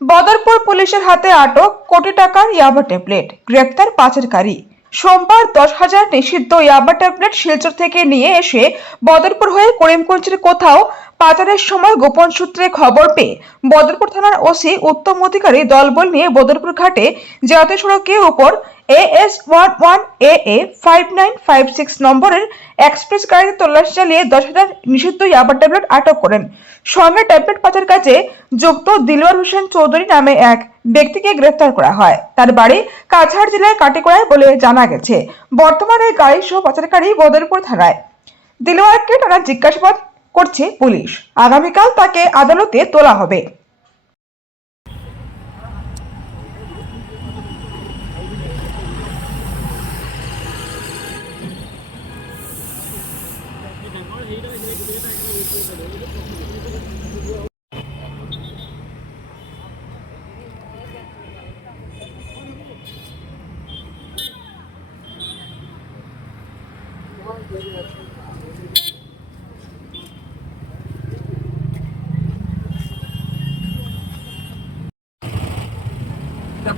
বদরপুর পুলিশের হাতে আটক কোটি টাকার ইয়াবা ট্যাবলেট গ্রেপ্তার পাচারকারী। সোমবার দশ হাজার নিষিদ্ধ ইয়াবা ট্যাবলেট শিলচর থেকে নিয়ে এসে বদরপুর হয়ে করিমগঞ্জের কোথাও পাচারের সময় গোপন সূত্রে খবর পেয়ে বদরপুর থানার ওসি উত্তম অধিকারী দলবল নিয়ে বদরপুর ঘাটে জাতীয় সড়কের উপর AS one one A A five nine five six নম্বরের এক্সপ্রেস গাড়িতে তল্লাশি চালিয়ে দশ হাজার নিষিদ্ধ ইয়াবা ট্যাবলেট আটক করেন। সঙ্গে ট্যাবলেট পাচার কাজে যুক্ত দিলওয়ার হোসেন চৌধুরী নামে এক। ব্যক্তিকে গ্রেফতার করা হয়। তার বাড়ি কাছাড় জেলার কাটিকড়ায় বলে জানা গেছে। বর্তমানে গাড়ি সহ পাচারকারী বদরপুর থানায়। দিলওয়ারকে টানা জিজ্ঞাসাবাদ করছে পুলিশ। আগামীকাল তাকে আদালতে তোলা হবে।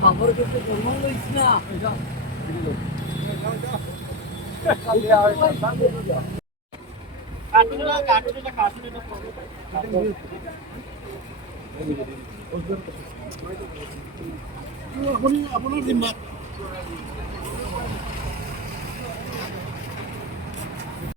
খবর কিন্তু কোনো লইস না আপুনি আপোনাৰ জিম্মাত